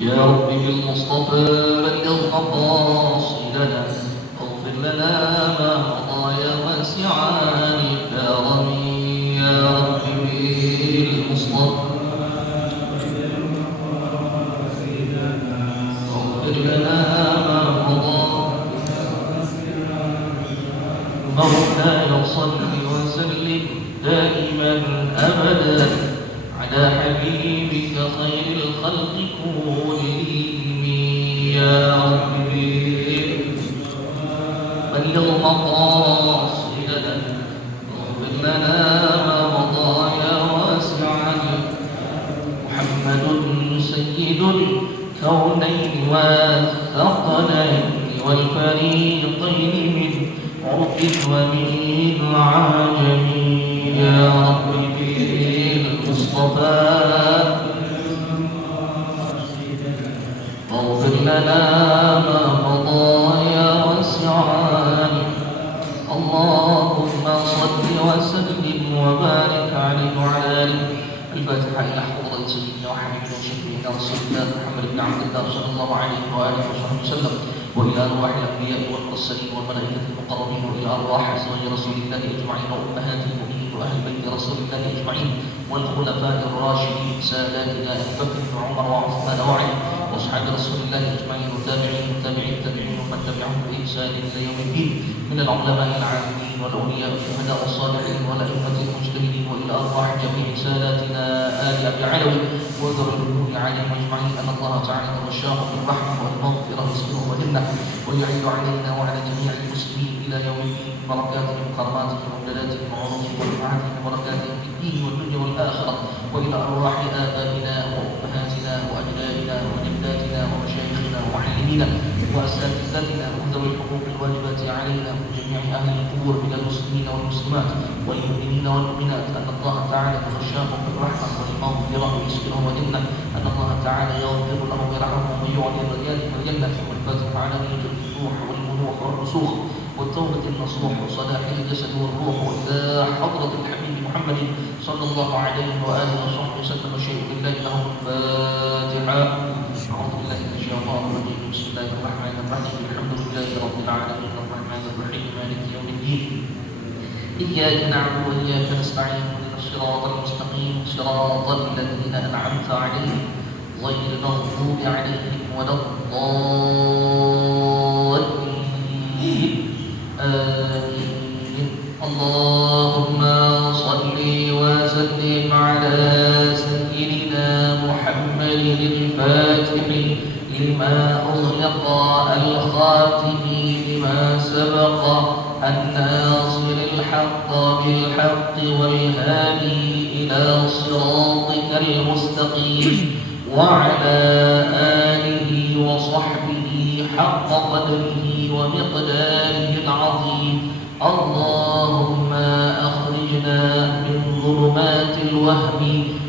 يا رب بالمصطفى بلغ مقاصدنا، اغفر لنا ما مضى يا واسع الكرم. يا رب بالمصطفى اغفر لنا ما مضى. مولاي صل وسلم دائما ابدا على حبيبك خير الخلق كلهم. يا ربي بلغ مقاصدنا، اغفر لنا ما مضى يا واسع. محمد سيد الكونين والثقلين والفريقين من عرب ومن عجم. يا رب بالمصطفى اغفر لنا ما مضى يا واسع. اللهم صل وسلم وبارك عليه وعلى اله. الفاتحه الى حضره سيدنا وحبيبنا وشفيعنا رسول الله محمد بن عبد الله صلى الله عليه واله وصحبه وسلم، والى ارواح الانبياء والمرسلين والملائكه المقربين، والى ارواح ازواج رسول الله اجمعين وامهات المؤمنين واهل بيت رسول الله اجمعين، والخلفاء الراشدين ساداتنا ابي بكر وعمر وعثمان وعلي واصحاب رسول الله اجمعين، والتابعين والتابعين التابعين ومن تبعهم باحسان الى يوم الدين، من العلماء العاملين والاولياء والشهداء والصالحين والائمه المجتهدين، والى ارواح جميع ساداتنا ال ابي علوي وذر الركون عليهم اجمعين، ان الله تعالى غشاهم بالرحمه والمغفره يسره وجنه، ويعيد علينا وعلى جميع المسلمين الى يوم الدين بركاتهم وكراماتهم ومدلاتهم وعروضهم ونفعاتهم وبركاتهم في الدين والدنيا والاخره، والى ارواح ابائنا وامهاتنا واجدادنا وجداتنا ومشايخنا ومعلمينا واساتذتنا وذوي الحقوق الواجبات علينا وجميع اهل القبور من المسلمين والمسلمات والمؤمنين والمؤمنات، ان الله تعالى يغشاهم بالرحمه والمغفره ويسكنه وجنه، ان الله تعالى يغفر لهم ويرحمهم ويعطي رجالهم الجنه، والفاتح على نيه الفتوح والمنوح والرسوخ والتوبه النصوح وصلاح الجسد والروح، والى حضره الحبيب محمد صلى الله عليه واله وصحبه وسلم. شيء بالله له الفاتحه. أعوذ بالله من الشيطان الرجيم. بسم الله الرحمن الرحيم. الحمد لله رب العالمين الرحمن الرحيم مالك يوم الدين. إياك نعبد وإياك نستعين، اهدنا الصراط المستقيم صراط الذين أنعمت عليهم غير المغضوب عليهم ولا الضالين. آمين. اللهم صل وسلم على سيدنا محمد الفاتح لما أغلق الخاتم لما سبق الناصر الحق بالحق والهادي إلى صراطك المستقيم، وعلى آله وصحبه حق قدره ومقداره العظيم. اللهم أخرجنا من ظلمات الوهم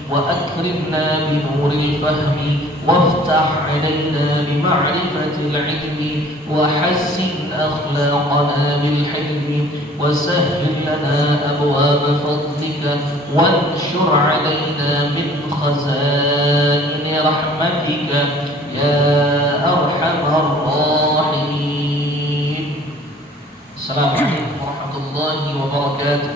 وأكرمنا بنور الفهم، وافتح علينا بمعرفة العلم، وحسن أخلاقنا بالحلم، وسهل لنا أبواب فضلك، وانشر علينا من خزائن رحمتك يا أرحم الراحمين. السلام عليكم ورحمة الله وبركاته.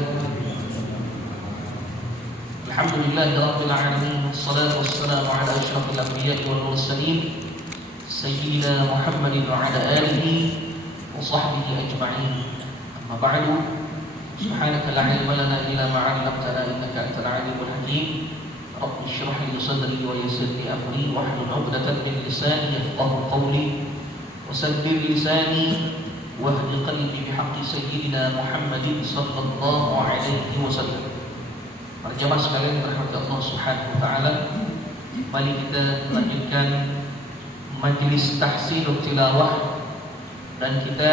الحمد لله رب العالمين، والصلاة والسلام على أشرف الأنبياء والمرسلين سيدنا محمد وعلى آله وصحبه أجمعين. أما بعد، سبحانك لا علم لنا إلا ما علمتنا إنك أنت العليم الحكيم. رب اشرح لي صدري ويسر لي أمري واحلل عقدة من لساني يفقهوا قولي، وسدد لساني واهد قلبي بحق سيدنا محمد صلى الله عليه وسلم. Para jamaah sekalian dirahmati Allah Subhanahu wa taala, mari kita lanjutkan majelis tahsinut tilawah, dan kita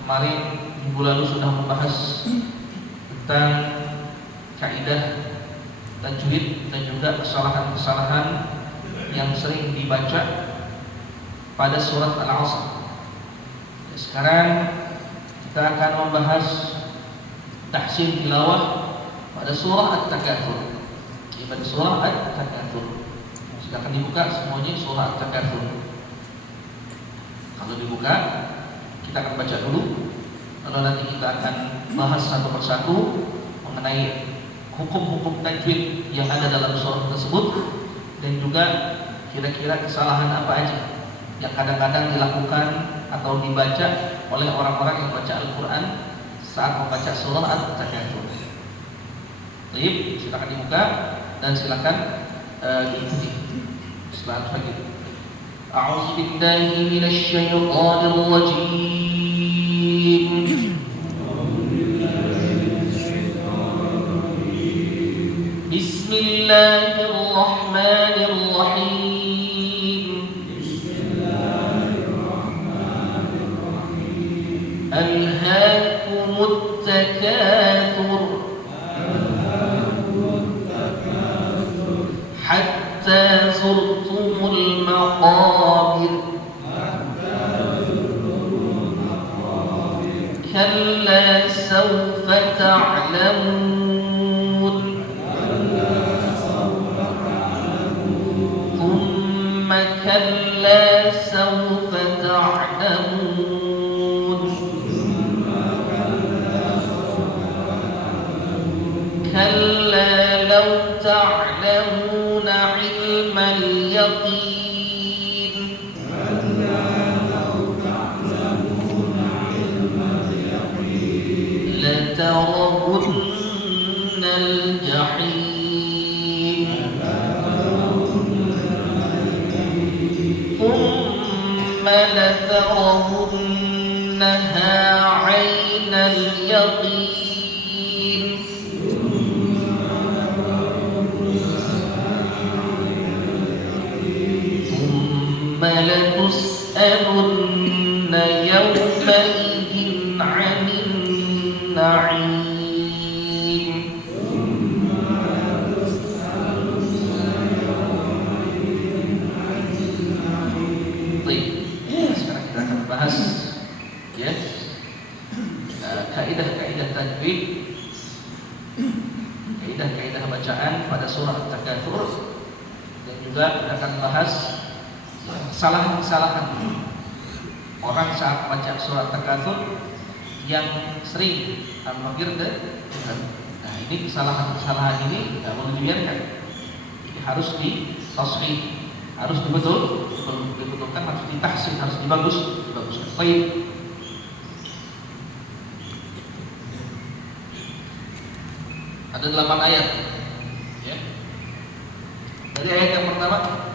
kemarin minggu lalu sudah membahas tentang kaidah tajwid dan juga kesalahan-kesalahan yang sering dibaca pada surat Al-Asr. Sekarang kita akan membahas tahsin tilawah pada surah At-Takatsur. Pada surah At-Takatsur. Silakan dibuka semuanya surah At-Takatsur. Kalau dibuka, kita akan baca dulu, lalu nanti kita akan bahas satu persatu mengenai hukum-hukum tajwid yang ada dalam surah tersebut, dan juga kira-kira kesalahan apa aja yang kadang-kadang dilakukan atau dibaca oleh orang-orang yang baca Al-Quran saat membaca surah At-Takatsur. Baik, silakan dibuka dan silakan diikuti. Bismillahirrahmanirrahim. A'udzu billahi minasy syaithanir rajim. Bismillahirrahmanirrahim. Alhaakumut takatsur hatta zurtumul maqabir kalla sawfa ta'lamun thumma kalla sawfa ta'lamun kalla law ta'lamuna 'ilmal yaqin latarawunnal jahim thumma latarawunnaha 'ainal yaqin thumma latus'alunna yawma'idhin 'anil na'im. Baik, sekarang kita akan bahas ya kaidah-kaidah tajwid, kaidah-kaidah bacaan pada surah At-Takatsur, dan juga kita akan bahas kesalahan-kesalahan orang saat baca surah At-Takatsur yang sering al-maghir dan nah, ini kesalahan-kesalahan ini tidak boleh dibiarkan. Ini harus ditashih, harus dibetulkan, harus ditahsin, harus dibaguskan. Baik. Ada 8 ayat. Ya. Dari ayat yang pertama,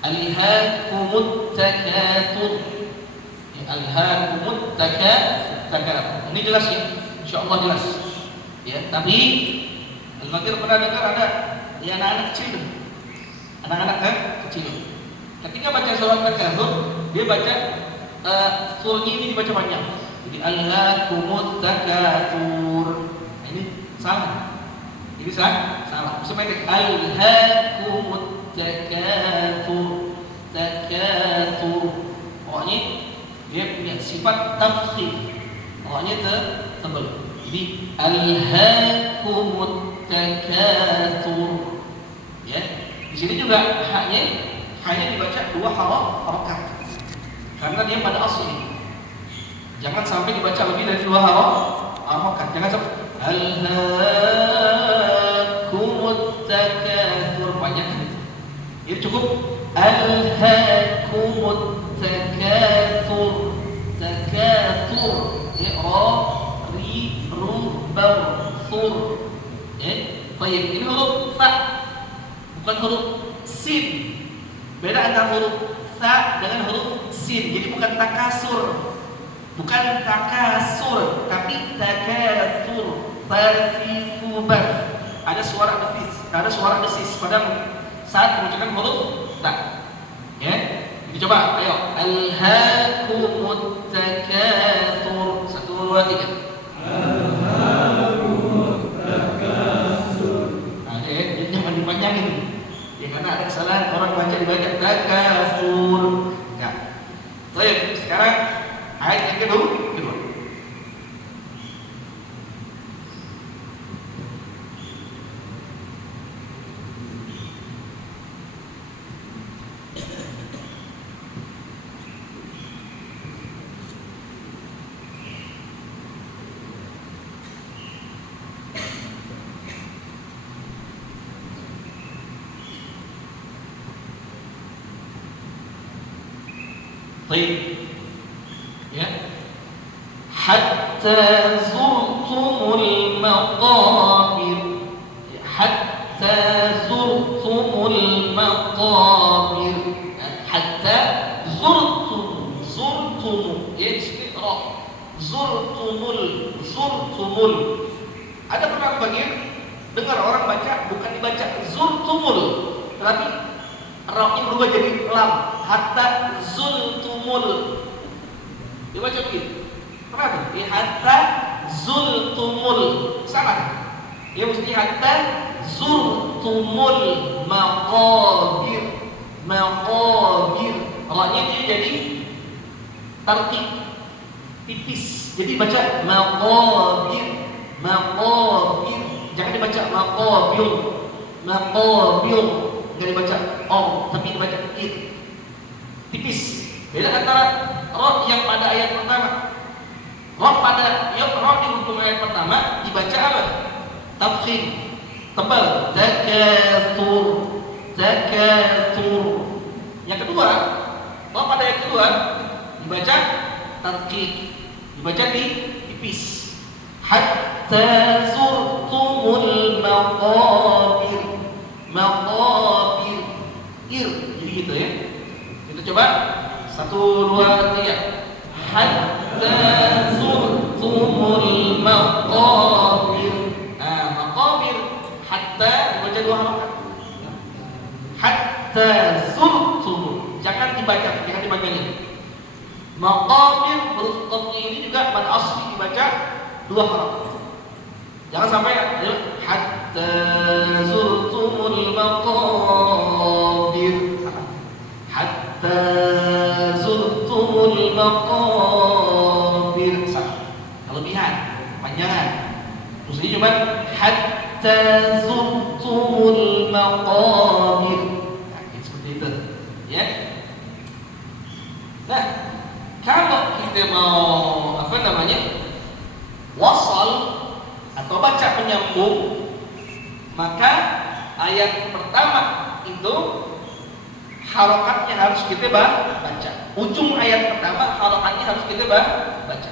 Alhaakumut takatsur. Alhaakumut takatsur. Ini jelas ya? Insyaallah jelas. Ya, tapi Al-Maghir pernah dengar ada ya anak-anak kecil. Anak-anak kecil. Ketika baca surah Takatsur, dia baca surahnya ini dibaca panjang. Jadi alhaakumut takatsur. Nah, ini salah. Ini salah. Sebagai alhaakumut takatsur. Pokoknya dia punya sifat tafkhim. Pokoknya tebal. Jadi alhaakumut takatsur. Ya. Di sini juga haknya hanya dibaca 2 harakat. Karena dia pada asli. Jangan sampai dibaca lebih dari 2 harakat. Jangan sampai alhaakumut takatsur banyak. Ini cukup alhaakumut takatsur. Sur. Ya. Baik, ini huruf fa, bukan huruf sin. Beda antara huruf sa dengan huruf sin. Jadi bukan takasur. Bukan takasur, tapi takatsur. Fasifubas. Ada suara desis pada saat mengucapkan huruf ta. Ya. Jadi Coba, ayo. Alhaakumut takatsur. 1, 2, 3. Nah, jangan dipanjangin. Ya karena ada kesalahan orang baca dibaca takatsur. Ya. Baik, sekarang ayat yang kedua. طيب ya hatta zurtumul maqabir hatta zurtumul maqabir hatta zurtum ya istiqra zurtumul ada beberapa bagian dengar orang baca bukan dibaca zurtumul tetapi ra-nya berubah jadi lam hatta zultumul dibaca begitu. Kenapa? Ya hatta zultumul sama. Ya mesti hatta zultumul maqabir. Ra-nya dia jadi tartib tipis. Jadi baca maqabir. Jangan dibaca maqabir. Jangan dibaca tapi dibaca tipis. Beda antara ra yang pada ayat pertama. Ra di hukum ayat pertama dibaca apa? Tafkhim, tebal. Takatsur. Yang kedua, ra pada ayat kedua dibaca tarqiq, dibaca tipis. Hatta zurtumul maqabir. Jadi gitu ya. Kita coba 1, 2, 3. Hatta zurtumul maqabir. Nah, maqabir hatta dibaca 2 harakat. Hatta zurtum. Jangan dibaca ini. Maqabir huruf qafnya ini juga pada asli dibaca 2 harakat. Jangan sampai hatta zurtumul maqabir. Hatta zurtumul maqabir. Kelebihan, panjangan. Terus ini cuma hatta zurtumul maqabir. Nah, seperti itu. Ya. Nah, kalau kita mau wasal atau baca penyambung, maka ayat pertama itu harokatnya harus kita baca. Ujung ayat pertama harokatnya harus kita baca.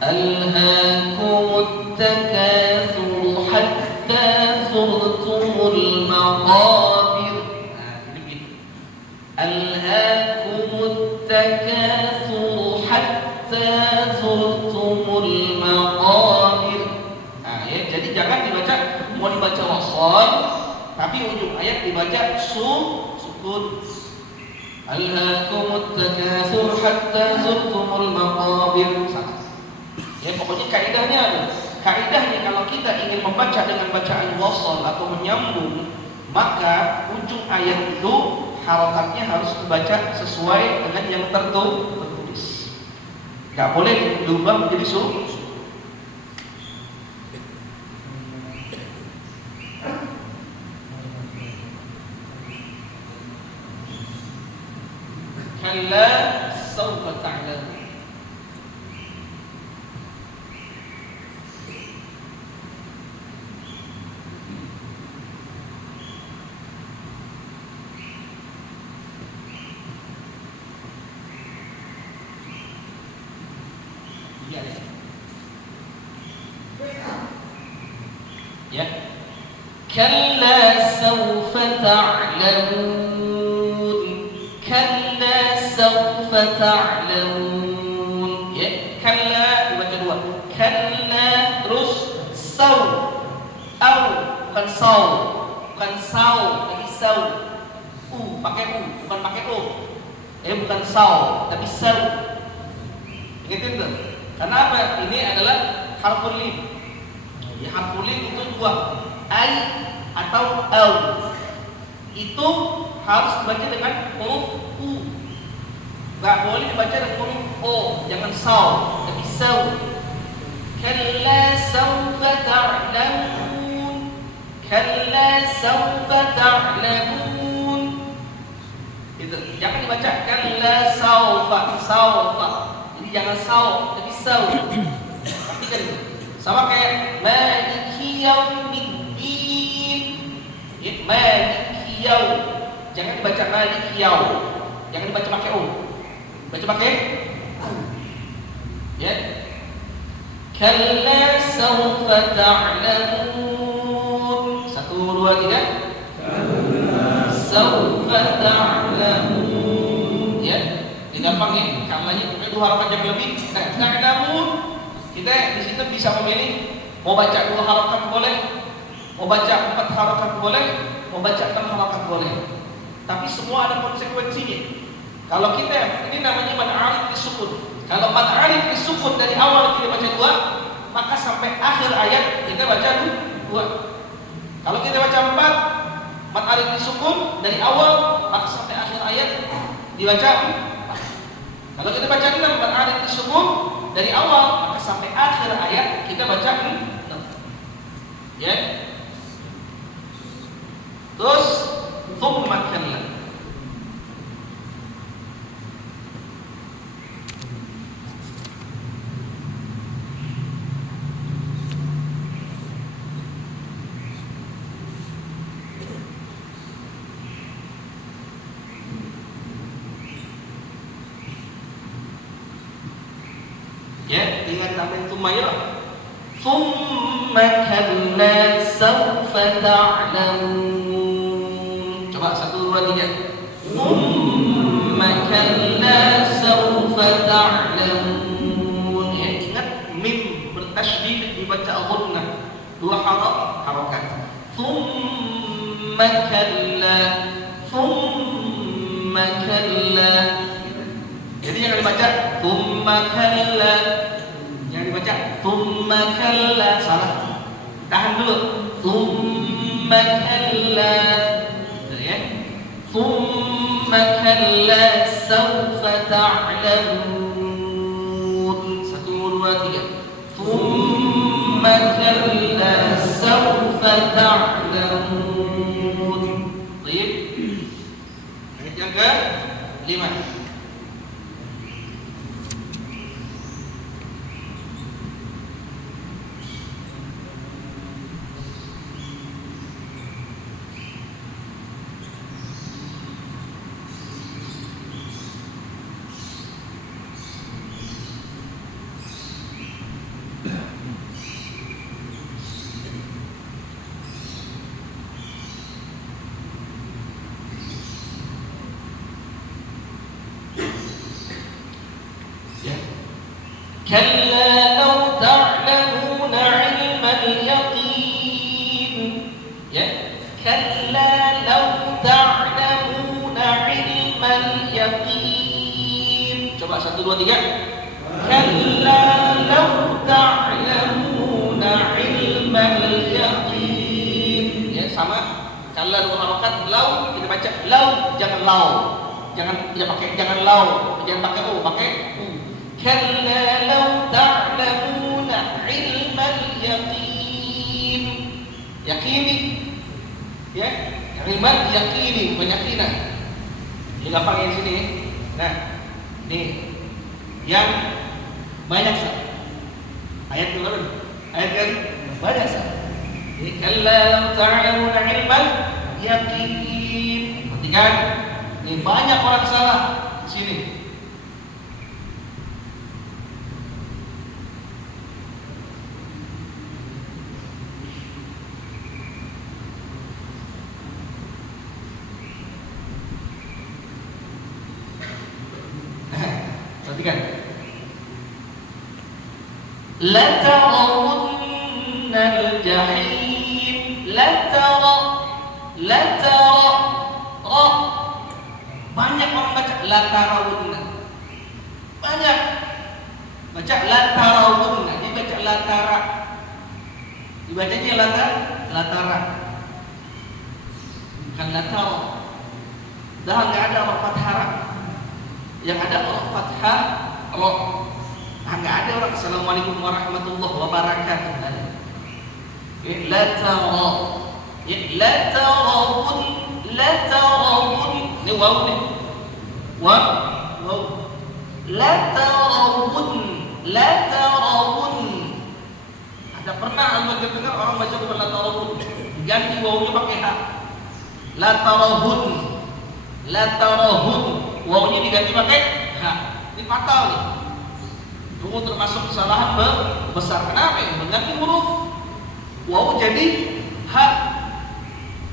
Alhaakumut takatsur hatta zurtumul maqabir. Nah, ini gitu. Alhaakumut takatsur hatta zurtumul maqabir. Nah, ya, jadi jangan dibaca mau dibaca wasal, tapi ujung ayat dibaca sukun. Alhaakumut takatsur hatta zurtumul maqabir. Ya pokoknya kaidahnya ada. Kaidahnya kalau kita ingin membaca dengan bacaan wasal atau menyambung, maka ujung ayat itu harokatnya harus dibaca sesuai dengan yang tertulis. Gak boleh diubah menjadi sukun. Kalla sawfa ta'lamun. Ya. Kalla sawfa ta'lamun. Kalla sawfa ta'lamun. Ya, kalla dibaca 2. Kalla terus bukan saw, tadi saw. Pakai bukan pakai o. Bukan saw, tapi saw. Ingat itu? Karena apa? Ini adalah harful lim. Ya, harful lim itu dua, ai atau au. Itu harus dibaca dengan huruf u. Gak boleh dibaca dengan huruf o, jangan saw, tapi saw. Kalla sawfa ta'lamun. Kalla sawfa ta'lamun. Itu jangan dibaca kalla sawfa. Jadi jangan saw, tapi saw. Perhatikan itu. Sama kayak maliki yaumiddin. Maliki yaum. Jangan dibaca maliki yaum. Jangan dibaca pakai u. Baca pakai ya. Kalla sawfa ta'lamun. 1, 2, 3. Kalla sawfa ta'lamun. Ya, ini gampang ya. Kallanya pakai 2 harakat yang lebih. Ta'lamun. Kita di situ bisa memilih mau baca 2 harakat boleh, mau baca 4 harakat boleh, mau baca 6 harakat boleh. Tapi semua ada konsekuensinya. Kalau kita, ini namanya mad arif disukun. Kalau mad arif disukun dari awal kita baca 2, maka sampai akhir ayat kita baca 2. Kalau kita baca 4, mad arif disukun dari awal, maka sampai akhir ayat dibaca 4. Kalau kita baca 6, mad arif disukun dari awal, maka sampai akhir ayat kita baca 6. Ya. Terus thumma kalla. Ya, ingat tambahin thumma ya. Thumma kalla sawfa ta'lamun. Coba 1, 2, 3. Thumma kalla sawfa ta'lamun. Ya, ingat mim bertasydid dibaca ghunnah. 2 harakat. Thumma kalla. Thumma kalla. Jadi jangan dibaca thumma kalla. Jangan dibaca thumma kalla, salah. Tahan dulu. Thumma kalla. Ya. Thumma kalla sawfa ta'lamun. 1, 2, 3. Thumma kalla sawfa ta'lamun. Baik. Ayat yang ke-5. كلا لو تعلمون علم اليقين. Ya, كلا لو تعلمون علم اليقين. Coba 1, 2, 3. كلا لو تعلمون علم اليقين. Ya, sama. Kalla 2 harakat, lau kita baca lau, jangan lau. Jangan lau, jangan pakai u, pakai u. Kalla law ta'lamuna ilmal yaqin. Yakini. Ya, ilmal yakini, keyakinan. Ini gampang yang sini. Nah, nih yang banyak sah. Ayat berapa? Ayat kan banyak sah. Ini kalla law ta'lamuna ilmal yaqin. Perhatikan, ini banyak orang salah di sini. Perhatikan. La tarawunnal jahim. La tara. Banyak orang baca la tarawunna. Banyak baca la tarawunna, dia baca la tara. Dibacanya la tara. Bukan la tara. Dah enggak ada huruf fathah. Yang ada huruf fathah ra. Enggak ada orang assalamualaikum warahmatullahi wabarakatuh. La tara. La tarawun, la tarawun. Ini waw nih. Waw. La tarawun, la tarawun. Ada pernah Anda dengar orang baca bukan la tarawun, ganti wawnya pakai ha. La tarawun, la tarawun. Wawnya diganti pakai ha. Ini fatal nih. Itu termasuk kesalahan besar. Kenapa? Mengganti huruf waw jadi ha.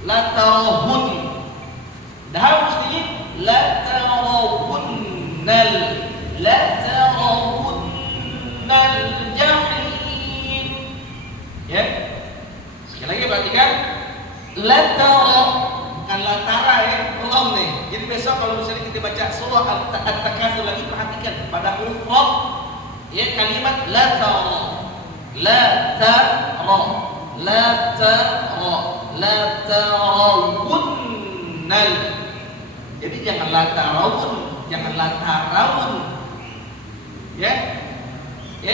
La tarawun. Dah mestinya la tarawunnal, la tarawunnal jahim. Ya. Sekali lagi perhatikan, la tara bukan la tara ya, belum nih. Jadi besok kalau misalnya kita baca surah At-Takatsur lagi perhatikan pada huruf ra ya kalimat la tara. La tara, la tara, la tarawunnal. Jadi jangan la tarawun, jangan la tarawun. Ya. Ya.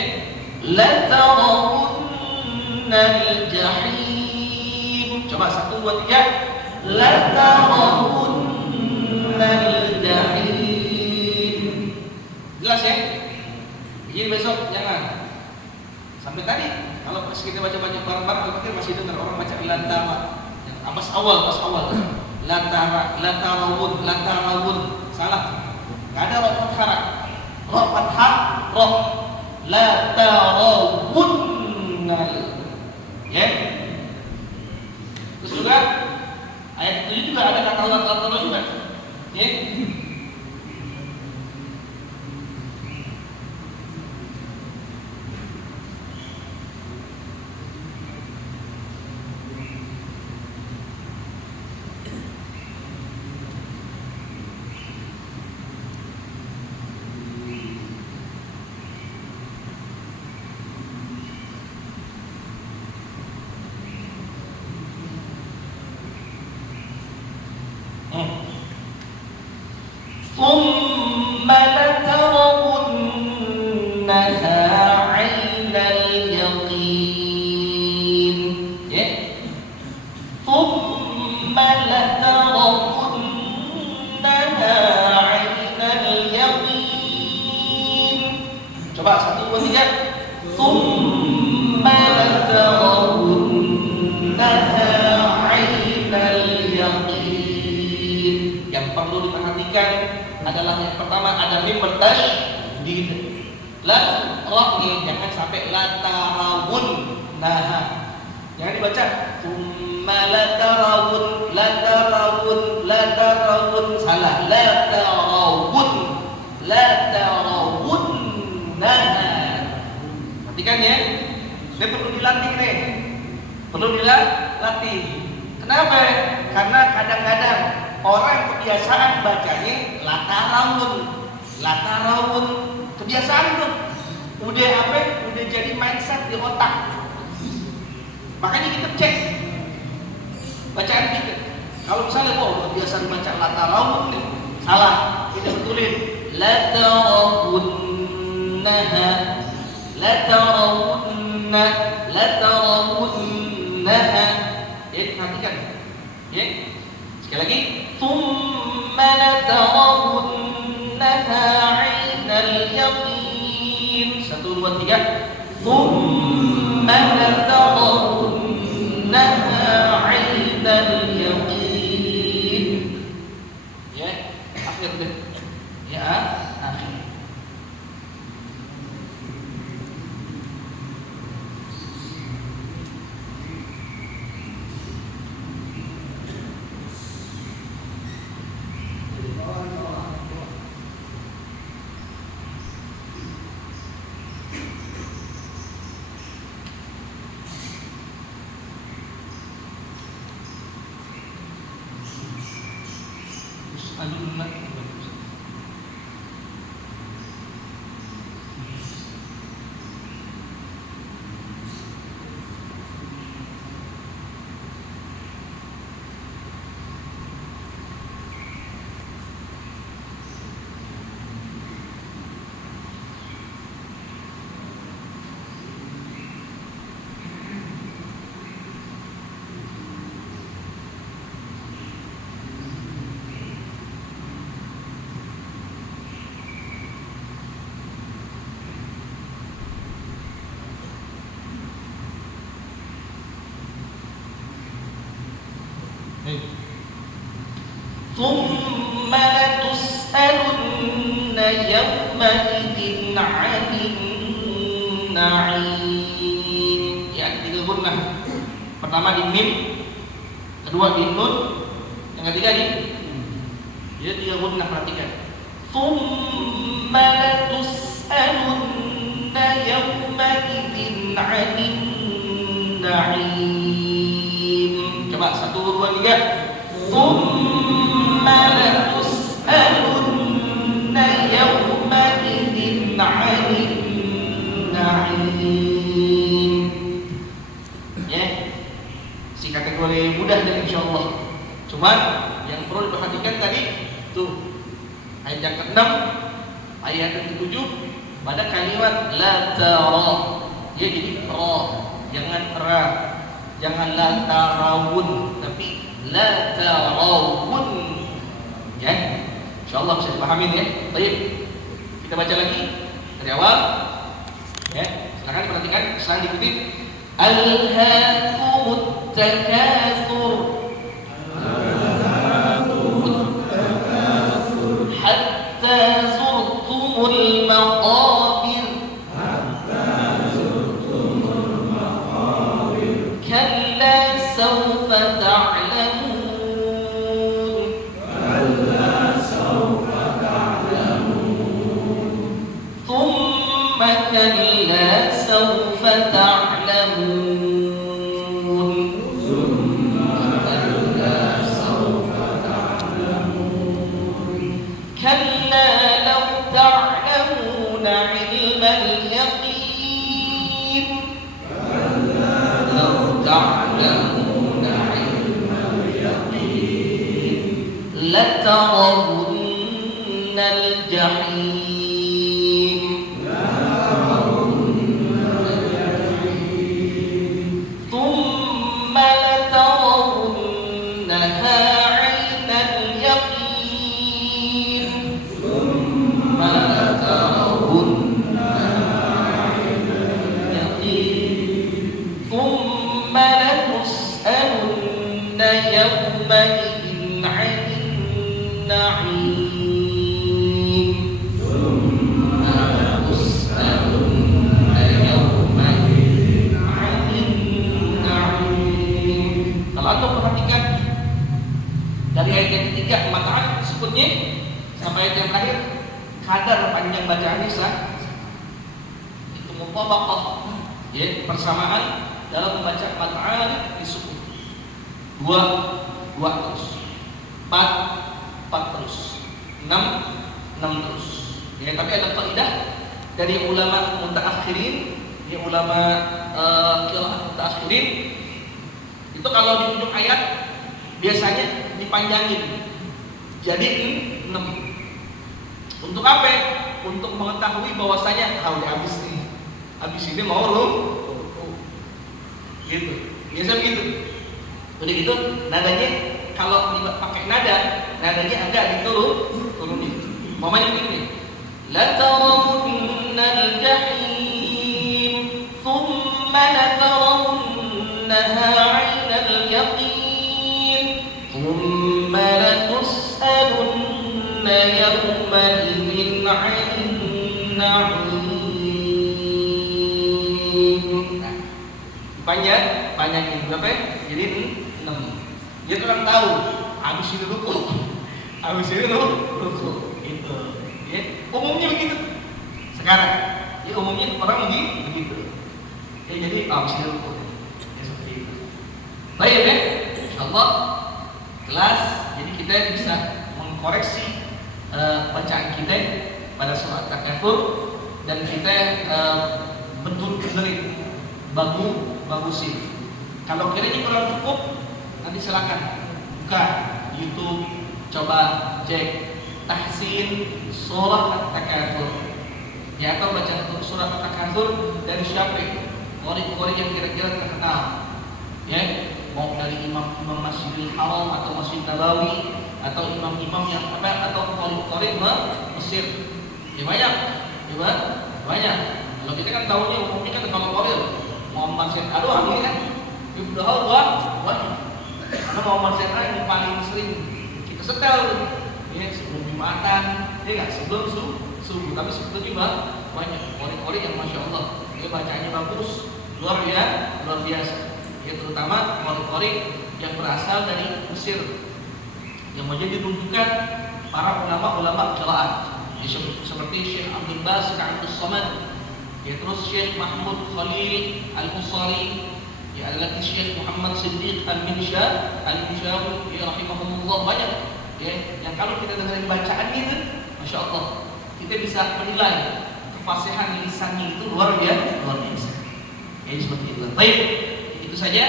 La tarawunnal jahim. Coba 1 2 3. La tarawunnal jahim. Jelas ya? Jadi besok jangan sampai tadi kalau pas kita baca banyak bareng-bareng masih dengar orang baca la tara. Pas awal la tara, la tarawun, la tarawun. Salah. Enggak ada ra fathah. Ra fathah, ra. La tarawunnal. Ya. Terus juga ayat 7 juga ada kata la tarawun juga. Ya. ثم لترونها عين اليقين. ثم لترونها عين اليقين. Coba 1 2 3. ثم لترونها عين اليقين. Yang perlu diperhatikan adalah yang pertama ada mim bertasydid. Lalu ra-nya jangan sampai la tarawun. Nah, jangan dibaca tsumma la tarawun, la tarawun, la tarawun. Salah. La tarawun, la tarawun. Nah, perhatikan ya. Ini perlu dilatih nih. Perlu dilatih. Kenapa? Karena kadang-kadang orang kebiasaan bacanya la tarawun, kebiasaan tuh. Udah apa? Udah jadi mindset di otak. Makanya kita cek bacaan kita. Kalau misalnya kebiasaan baca la tarawun nih, salah. Kita betulin la tarawunnaha, la tarawunna, la tarawunnaha. Perhatikan. Ya. Sekali lagi, thumma latarawunnaha 'ainal yaqin. 1 2 3. Thumma latarawunnaha 'ainal yaqin. Ya, akhir deh. Ya, akhir. Thumma latus'alunna yawma'idin 'anil na'im. Ya, 3 gunnah. Pertama di mim, kedua di nun, yang ketiga di jadi 3 gunnah, perhatikan. Thumma latus'alunna yawma'idin 'anil na'im. Coba 1, 2, 3. Thumma latus'alunna yawma'idin 'anil na'im. Ya, si kategori mudah dan insyaallah. Cuman yang perlu diperhatikan tadi tuh ayat yang ke-6, ayat yang ke-7 pada kalimat la tara. Ya, jadi ra, jangan ra, jangan la tarawun, tapi la tarawun. Ya, insyaallah bisa dipahamin ya. Baik, kita baca lagi dari awal. Ya, silakan perhatikan, silakan diikuti. Alhaakumut takatsur hatta zurtumul maqabir kalla sawfa ta'lamun thumma kalla sawfa ta'lamun كلا لو تعلمون علم اليقين لو تعلمون علم اليقين لترون الجحيم ثم لترونها عين اليقين ثم لتسألن يومئذ عن النعيم ثم لتسألن يومئذ عن النعيم. Kalau Anda perhatikan dari ayat yang ketiga mata'al disebutnya sampai ayat yang terakhir, kadar panjang bacaannya itu mutabaqah, ya, persamaan dalam membaca mat'al disebut 2 terus, 4 terus, 6 terus. Ya, tapi ada kaidah dari ulama mutaakhirin, ya, ulama qiraat mutaakhirin, itu kalau di ujung ayat biasanya dipanjangin jadi 6. Untuk apa? Untuk mengetahui bahwasanya udah habis nih, habis ini mau gitu. Biasa begitu. Udah gitu, nadanya kalau pakai nadanya agak diturunin. Momennya begini. La tarawunnal jahim, thumma la tarawunnaha 'ainal yaqin, thumma la tus'alunna yawma'idhin 'anil na'im. Panjangin berapa ya? Jadi 6. Dia kurang tahu habis ini ruku, habis ini ruku gitu. Ya, umumnya begitu. Sekarang, ya umumnya orang begitu. Ya, jadi habis ini ruku. Ya, seperti itu. Baik ya, insyaallah kelas. Jadi kita bisa mengkoreksi bacaan kita pada surat Takafur, dan kita betul-betul bagusin. Kalau kiranya kurang cukup, nanti silakan buka YouTube, coba cek tahsin surat At-Takatsur, ya, atau baca surat At-Takatsur dari siapa? Qori yang kira-kira terkenal, ya, mau dari imam Masjidil Haram atau Masjid Nabawi atau imam-imam yang atau qori Mesir. Ya banyak. Kalau kita kan tahunya umumnya kan kalau qori Muhammad Syed Aduh ini kan Ibnu Hawwa Nama Omar Zain yang paling sering kita setel ya, sebelum Jumatan, ya nggak sebelum subuh, tapi sebetulnya banyak qori yang masya Allah, dia bacanya bagus, luar biasa. Ya, terutama qori yang berasal dari Mesir, yang menjadi rujukan para ulama-ulama qiraat, ya, seperti Syekh Abdul Basit Abdus Samad, ya, terus Syekh Mahmud Khalil Al-Qusari, ya, lagi Syekh Muhammad Siddiq Al-Mishawi, ya, rahimahumullah, banyak ya, yang kalau kita dengerin bacaan itu, masya Allah, kita bisa menilai kefasihan lisannya itu luar biasa. Ya, seperti itu. Baik, itu saja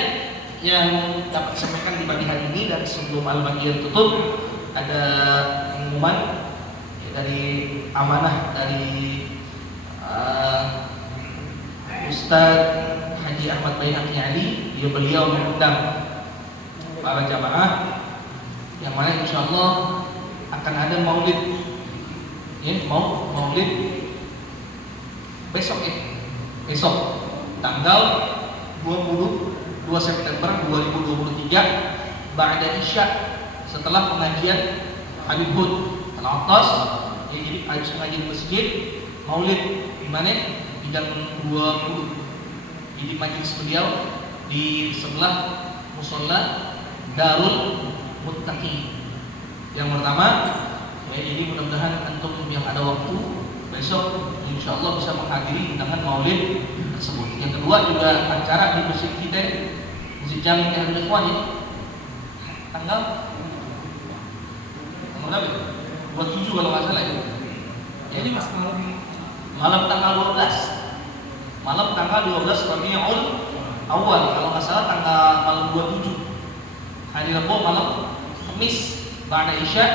yang dapat disampaikan di pagi hari ini. Dan sebelum al-baqiyah tutup, ada pengumuman ya, dari amanah dari Ustadz Haji Ahmad Baihaqi Ali. Beliau mengundang para jamaah yang mana insya Allah akan ada maulid, ya, maulid besok tanggal 22 September 2023 ba'da Isya, setelah pengajian Habib Hud Al-Attas, ya, jadi habis pengajian masjid maulid di mana? Di jam 20. Jadi majelis beliau di sebelah musola Darul Muttaqin. Yang pertama, ya, jadi mudah-mudahan antum yang ada waktu besok insya Allah bisa menghadiri undangan maulid tersebut. Yang kedua juga acara di masjid kita, Masjid Jami Ahlul Ikhwan, ya, tanggal berapa? 27 kalau nggak salah ya. Jadi malam tanggal 12. Malam tanggal 12 Rabiul Awal, kalau nggak salah tanggal malam 27. Hari Rabu malam Kamis ba'da Isya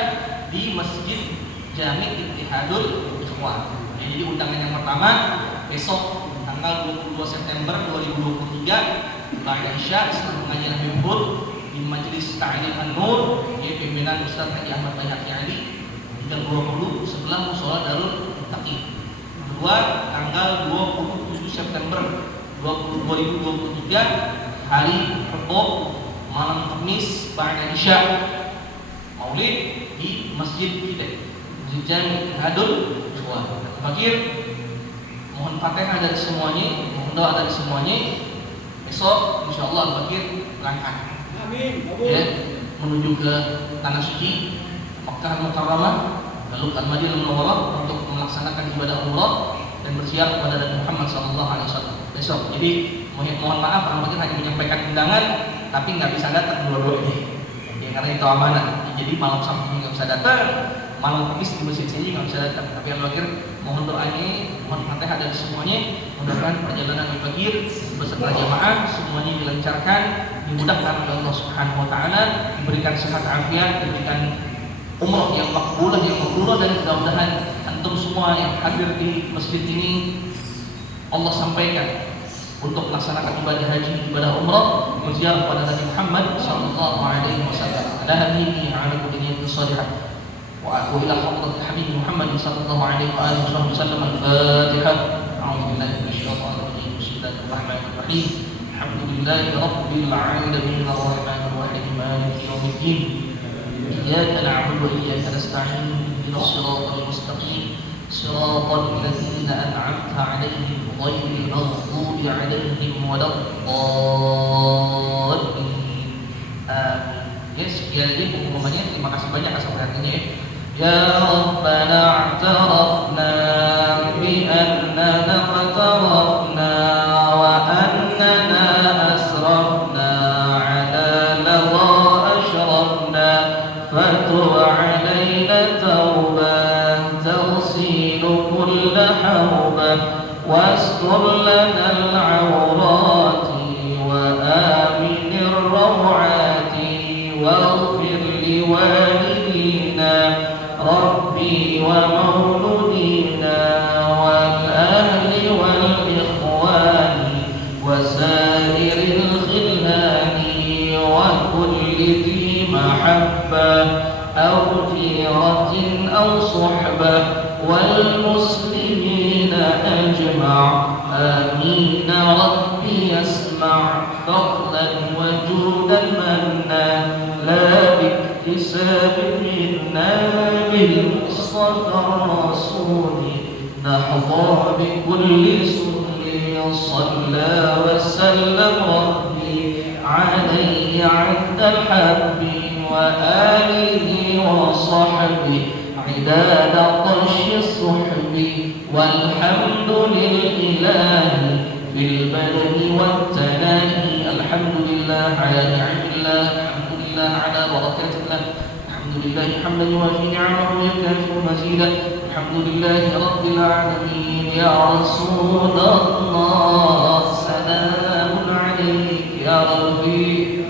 di Masjid Jami Ittihadul Ikhwan. Jadi undangan yang pertama besok tanggal 22 September 2023 ba'da Isya setelah pengajian Habib Hud di Majelis Ta'lim An-Nur, ya, pimpinan Ustaz Haji Ahmad Baihaqi Ali di jam 20 sebelah musola Darul Muttaqin. Kedua, tanggal 27 September 2023 hari Rabu malam Kamis ba'da Isya maulid di Masjid kita, Masjid Jami Ittihadul Ikhwan. Akhir mohon Fatihah dari semuanya, mohon doa dari semuanya. Besok insyaallah Al-Bakir berangkat. Amin. Ya, menuju ke tanah suci Makkah Mukarramah, lalu Al-Madinah Munawwarah untuk melaksanakan ibadah umrah dan bersiap kepada Nabi Muhammad SAW besok. Jadi mohon maaf, Al-Bakir hanya menyampaikan undangan tapi nggak bisa datang dua-duanya, ya, karena itu amanah. Jadi malam Sabtu nggak bisa datang, malam Kamis di masjid sini nggak bisa datang. Tapi Al-Bakir mohon doanya, mohon Fatihah dari semuanya, mudah-mudahan perjalanan Al-Bakir beserta jamaah semuanya dilancarkan, dimudahkan oleh Allah Subhanahu Wa Taala, diberikan sehat afiat, diberikan umroh yang makbulah, yang mabrurah, dan mudah-mudahan antum semua yang hadir di masjid ini Allah sampaikan untuk melaksanakan ibadah haji, ibadah umrah, berziarah kepada Nabi Muhammad sallallahu alaihi wasallam. Ala hadhihi ala kulli niyatin salihah. Wa aqulu ila hadratil habib Muhammad sallallahu alaihi wasallam al-Fatihah. A'udzu billahi minasyaitonir rajim. Bismillahirrahmanirrahim. Alhamdulillahi rabbil alamin arrahmanir rahim maliki yaumiddin. Iyyaka na'budu wa iyyaka nasta'in. Ihdinas siratal mustaqim. صراط الذين أنعمت عليهم غير المغضوب عليهم ولا الضالين. Sekian ini pengumumannya. Terima kasih banyak atas perhatiannya. Ya Rabbana a'tarafna bi annana qatarafna wa annana asrafna ala ladha ashrafna fatub alaina tawbah تغسل كل حوبة واستر لنا العورات وآمن الروعات واغفر لوالدينا ربي ومولودينا والأهل والإخوان وسائر الخلان وكل ذي محبة أو جيرة أو صحبة والمسلمين أجمع آمين ربي يسمع فضلا وجودا منا سابقنا بالمصطفى الرسول نحظى بكل سهل صلى وسلم ربي عليه عند الحب وآله وصحبه عداد طش الصحب والحمد لله في البدء والتناهي الحمد لله على نعم الله الحمد لله على بركات الله الحمد لله حمدا يوافي نعمه ويكافئ مزيدا الحمد لله رب العالمين يا رسول الله سلام عليك يا ربي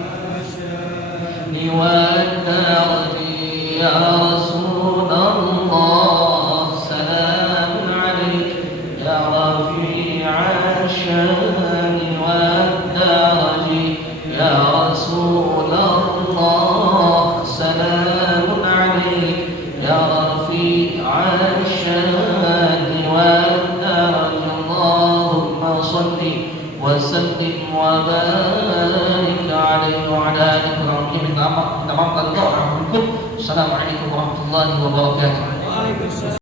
والدار يا رسول الله سلام عليك يا رفيع الشان والدرج يا رسول الله سلام عليك يا رفيع الشان والدرج اللهم صل وسلم وبارك عليه وعلى آله وصحبه تمام. Assalamualaikum warahmatullahi wabarakatuh.